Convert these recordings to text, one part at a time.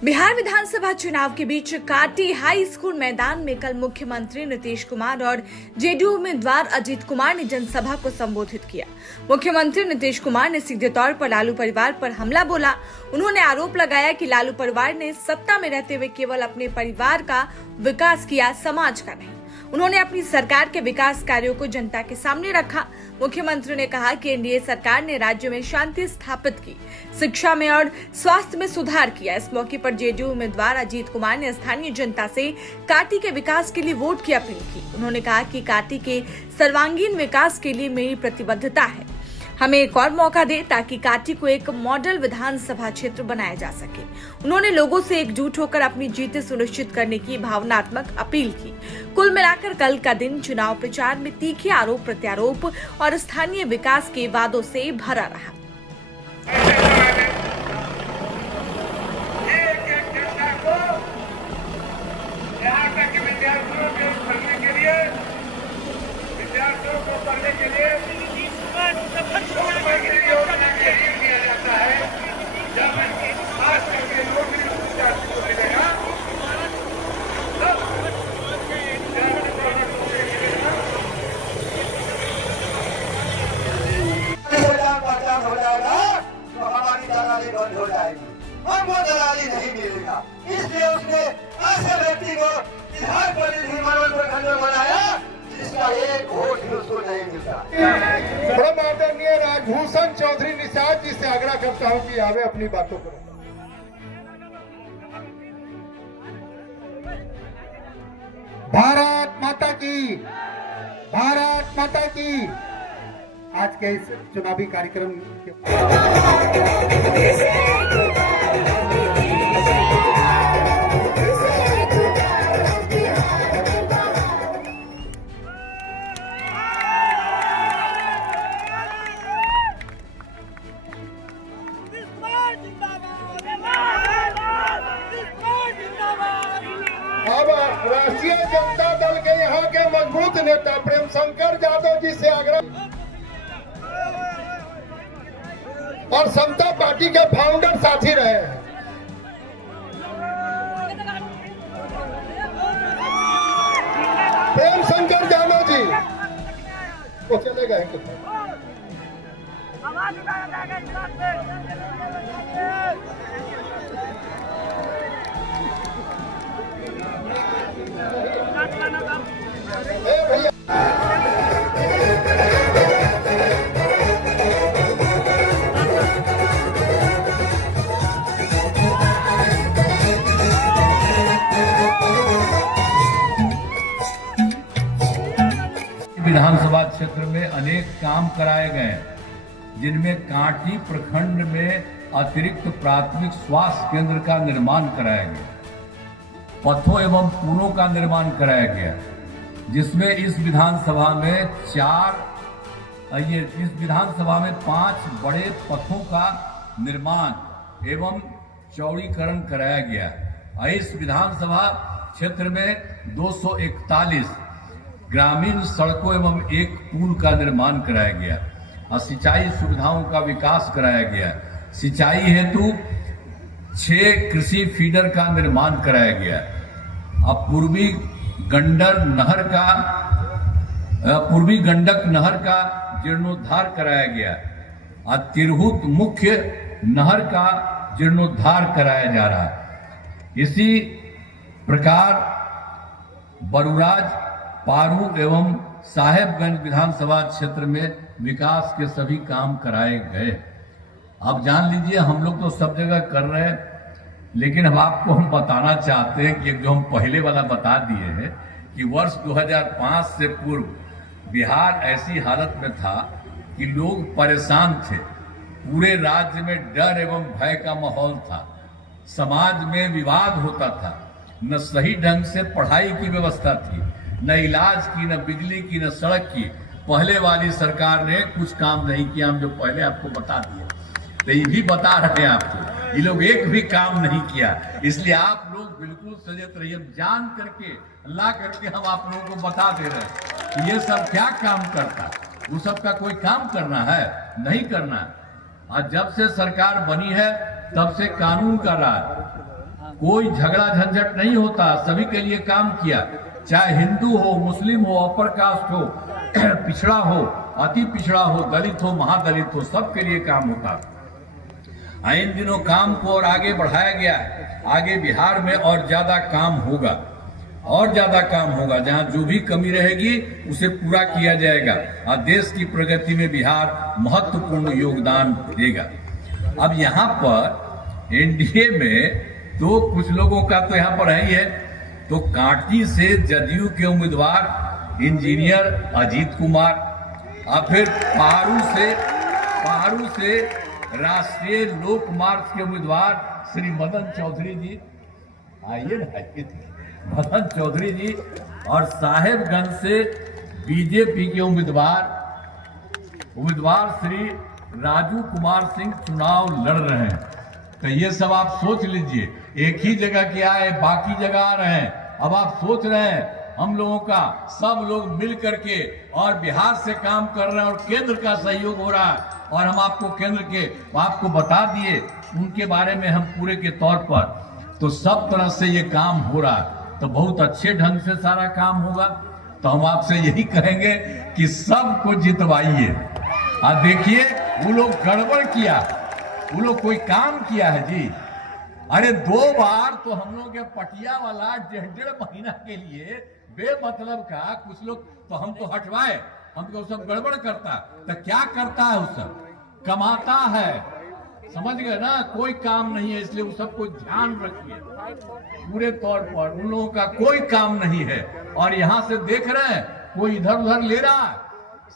बिहार विधानसभा चुनाव के बीच काटी हाई स्कूल मैदान में कल मुख्यमंत्री नीतीश कुमार और जेडीयू उम्मीदवार अजीत कुमार ने जनसभा को संबोधित किया। मुख्यमंत्री नीतीश कुमार ने सीधे तौर पर लालू परिवार पर हमला बोला। उन्होंने आरोप लगाया कि लालू परिवार ने सत्ता में रहते हुए केवल अपने परिवार का विकास किया, समाज का नहीं। उन्होंने अपनी सरकार के विकास कार्यों को जनता के सामने रखा। मुख्यमंत्री ने कहा कि एनडीए सरकार ने राज्य में शांति स्थापित की, शिक्षा में और स्वास्थ्य में सुधार किया। इस मौके पर जेडीयू उम्मीदवार अजीत कुमार ने स्थानीय जनता से काटी के विकास के लिए वोट की अपील की। उन्होंने कहा कि काटी के सर्वांगीण विकास के लिए मेरी प्रतिबद्धता है। हमें एक और मौका दे ताकि काटी को एक मॉडल विधानसभा क्षेत्र बनाया जा सके। उन्होंने लोगों से एकजुट होकर अपनी जीत सुनिश्चित करने की भावनात्मक अपील की। कुल मिलाकर कल का दिन चुनाव प्रचार में तीखे आरोप प्रत्यारोप और स्थानीय विकास के वादों से भरा रहा। बंद हो जाएगी, हमको दलाली नहीं मिलेगा। इसलिए उसने ऐसे व्यक्ति को विधान परिषद मनोज बनाया जिसका एक वोट भी उसको नहीं मिलता। परम आदरणीय राजभूषण चौधरी निषाद जी से आग्रह करता हूँ कि आवे अपनी बातों को। भारत माता की, भारत माता की। आज के इस चुनावी कार्यक्रम के अब राष्ट्रीय जनता दल के यहाँ के मजबूत नेता प्रेम शंकर यादव जी से आग्रह और समता पार्टी के फाउंडर साथी रहे हैं। प्रेम शंकर यादव जी वो चले गए कितना भैया विधानसभा क्षेत्र में अनेक काम कराए गए, जिनमें काटी प्रखंड में अतिरिक्त प्राथमिक स्वास्थ्य केंद्र का निर्माण कराया गया, पथों एवं पुलों का निर्माण कराया गया, जिसमें इस विधानसभा में 5 बड़े पथों का निर्माण एवं चौड़ीकरण कराया गया। इस विधानसभा क्षेत्र में 241 ग्रामीण सड़कों एवं एक पुल का निर्माण कराया गया और सिंचाई सुविधाओं का विकास कराया गया। सिंचाई हेतु 6 कृषि फीडर का निर्माण कराया गया। अब पूर्वी गंडक नहर का जीर्णोद्धार कराया गया और तिरहुत मुख्य नहर का जीर्णोद्धार कराया जा रहा है। इसी प्रकार बरुराज, पारू एवं साहेबगंज विधानसभा क्षेत्र में विकास के सभी काम कराए गए। आप जान लीजिए, हम लोग तो सब जगह कर रहे हैं, लेकिन हम बताना चाहते हैं कि जो हम पहले वाला बता दिए हैं कि वर्ष 2005 से पूर्व बिहार ऐसी हालत में था कि लोग परेशान थे। पूरे राज्य में डर एवं भय का माहौल था, समाज में विवाद होता था, न सही ढंग से पढ़ाई की व्यवस्था थी, न इलाज की, न बिजली की, न सड़क की। पहले वाली सरकार ने कुछ काम नहीं किया, हम जो पहले आपको बता दिए, तो ये भी बता रहे हैं आपको, ये लोग एक भी काम नहीं किया। इसलिए आप लोग बिल्कुल सजग रहिए। जान करके, अल्लाह करके हम आप लोगों को बता दे रहे हैं कि ये सब क्या काम करता, वो सब का कोई काम करना है, नहीं करना। और जब से सरकार बनी है तब से कानून का राज, कोई झगड़ा झंझट नहीं होता, सभी के लिए काम किया, चाहे हिंदू हो, मुस्लिम हो, अपर कास्ट हो, पिछड़ा हो, अति पिछड़ा हो, दलित हो, महादलित हो, सबके लिए काम होता। इन दिनों काम को और आगे बढ़ाया गया है। आगे बिहार में और ज्यादा काम होगा, और ज्यादा काम होगा। जहां जो भी कमी रहेगी उसे पूरा किया जाएगा और देश की प्रगति में बिहार महत्वपूर्ण योगदान देगा। अब यहाँ पर एनडीए में तो कुछ लोगों का तो यहाँ पर है ही है। तो कांटी से जदयू के उम्मीदवार इंजीनियर अजीत कुमार और फिर पारू से राष्ट्रीय लोक मार्च के उम्मीदवार श्री मदन चौधरी जी, आइए ना, मदन चौधरी जी, और साहेबगंज से बीजेपी के उम्मीदवार श्री राजू कुमार सिंह चुनाव लड़ रहे हैं। तो ये सब आप सोच लीजिए, एक ही जगह के आए, बाकी जगह आ रहे हैं। अब आप सोच रहे हैं हम लोगों का सब लोग मिल करके और बिहार से काम कर रहे हैं और केंद्र का सहयोग हो रहा है, और हम आपको केंद्र के आपको बता दिए उनके बारे में हम पूरे के तौर पर। तो सब तरह से ये काम हो रहा है, तो बहुत अच्छे ढंग से सारा काम होगा। तो हम आपसे यही कहेंगे कि सबको जितवाइए। और देखिए वो लोग गड़बड़ किया, वो लोग कोई काम किया है जी? अरे 2 बार तो हम लोग के पटिया वाला 1.5 महीना के लिए बेमतलब का कुछ लोग तो हमको हटवाए, हमको सब गड़बड़ करता। तो क्या करता है? वो सब कमाता है, समझ गए ना? कोई काम नहीं है, इसलिए वो सबको ध्यान रखिए। पूरे तौर पर उन लोगों का कोई काम नहीं है, और यहाँ से देख रहे हैं कोई इधर उधर ले रहा है।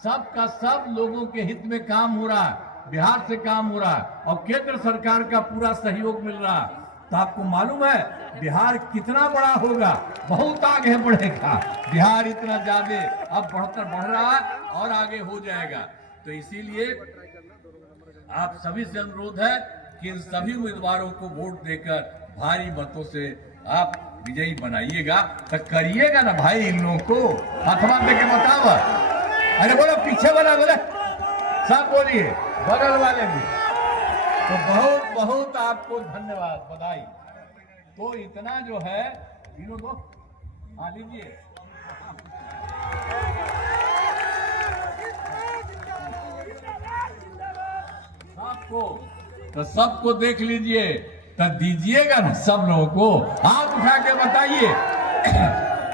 सबका सब लोगों के हित में काम हो रहा है, बिहार से काम हो रहा है, और केंद्र सरकार का पूरा सहयोग मिल रहा है। तो आपको मालूम है बिहार कितना बड़ा होगा, बहुत आगे बढ़ेगा बिहार, इतना ज्यादा अब बढ़ रहा है और आगे हो जाएगा। तो इसीलिए आप सभी से अनुरोध है कि इन सभी उम्मीदवारों को वोट देकर भारी मतों से आप विजयी बनाइएगा। तो करिएगा ना भाई, इन लोगों को अथवा देके बताओ। अरे बोलो, पीछे वाला बोले, सब बोलिए, बगल वाले भी। तो बहुत बहुत आपको धन्यवाद, बधाई। तो इतना जो है इन्हों दो, हाँ लीजिए। सबको देख लीजिए, तो दीजिएगा ना सब लोगों को, हाथ उठा के बताइए।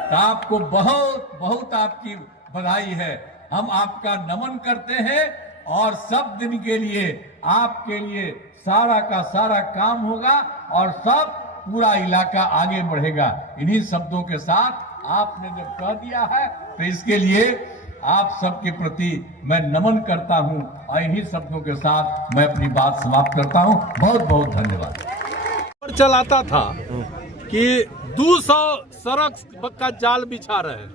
तो आपको बहुत बहुत आपकी बधाई है, हम आपका नमन करते हैं, और सब दिन के लिए आपके लिए सारा का सारा काम होगा और सब पूरा इलाका आगे बढ़ेगा। इन्हीं शब्दों के साथ आपने जब कह दिया है तो इसके लिए आप सबके प्रति मैं नमन करता हूं, और इन्हीं शब्दों के साथ मैं अपनी बात समाप्त करता हूं। बहुत बहुत धन्यवाद। चलाता था कि 200 सड़क का जाल बिछा रहे,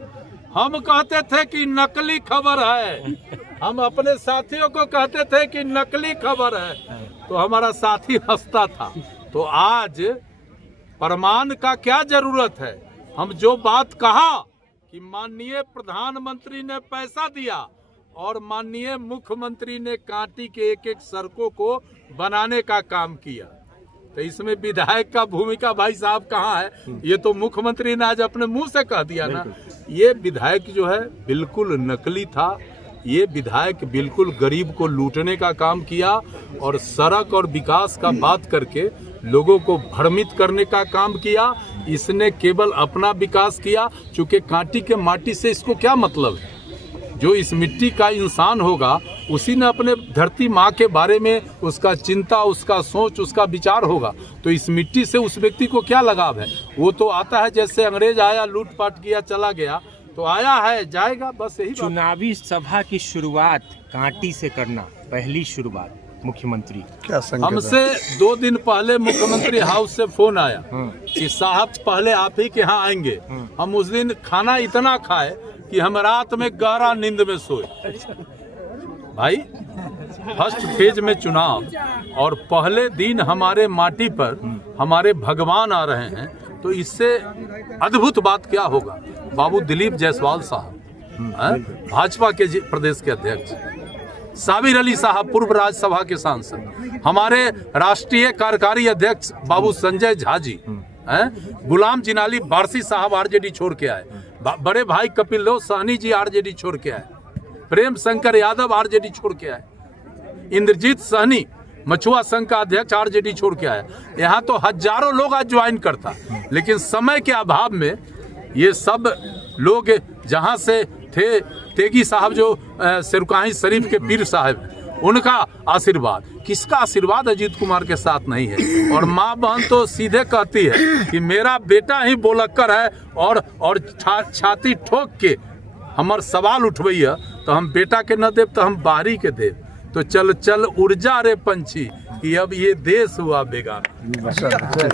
हम कहते थे कि नकली खबर है, हम अपने साथियों को कहते थे कि नकली खबर है, तो हमारा साथी हंसता था। तो आज प्रमाण का क्या जरूरत है? हम जो बात कहा कि माननीय प्रधानमंत्री ने पैसा दिया और माननीय मुख्यमंत्री ने कांटी के एक एक सड़कों को बनाने का काम किया, तो इसमें विधायक का भूमिका भाई साहब कहाँ है? ये तो मुख्यमंत्री ने आज अपने मुंह से कह दिया ना। ये विधायक जो है बिल्कुल नकली था, ये विधायक बिल्कुल गरीब को लूटने का काम किया और सड़क और विकास का बात करके लोगों को भ्रमित करने का काम किया। इसने केवल अपना विकास किया, चूंकि कांटी के माटी से इसको क्या मतलब है? जो इस मिट्टी का इंसान होगा उसी ने अपने धरती माँ के बारे में उसका चिंता, उसका सोच, उसका विचार होगा। तो इस मिट्टी से उस व्यक्ति को क्या लगाव है? वो तो आता है जैसे अंग्रेज आया, लूटपाट किया, चला गया, तो आया है, जाएगा, बस यही। चुनावी सभा की शुरुआत कांटी से करना पहली शुरुआत मुख्यमंत्री क्या हमसे 2 दिन पहले मुख्यमंत्री हाउस से फोन आया कि साहब पहले आप ही के यहाँ आएंगे। हम उस दिन खाना इतना खाए कि हम रात में गहरा नींद में सोए। भाई फर्स्ट फेज में चुनाव और पहले दिन हमारे माटी पर हमारे भगवान आ रहे हैं, तो इससे अद्भुत बात क्या होगा? बाबू दिलीप जायसवाल साहब भाजपा के प्रदेश के अध्यक्ष, साबिर अली साहब पूर्व राज्यसभा के सांसद, हमारे राष्ट्रीय कार्यकारी अध्यक्ष बाबू संजय झा जी, गुलाम जिनाली बारसी साहब आरजेडी छोड़ के आए, बड़े भाई कपिल देव सहनी जी आरजेडी छोड़ के आए, प्रेम शंकर यादव आरजेडी छोड़ के आए, इंद्रजीत सहनी मछुआ संघ का अध्यक्ष आरजेडी छोड़ के आया। यहाँ तो हजारों लोग आज ज्वाइन करता, लेकिन समय के अभाव में ये सब लोग जहाँ से थे, तेगी साहब जो सिरकाही शरीफ के पीर साहब, उनका आशीर्वाद, किसका आशीर्वाद अजीत कुमार के साथ नहीं है। और माँ बहन तो सीधे कहती है कि मेरा बेटा ही बोलक्कर है और छाती ठोक के हमार सवाल उठवैया, तो हम बेटा के न देव तो हम बाहरी के देव। तो चल चल उड़ जा रे पंछी कि अब ये देश हुआ बेगाना।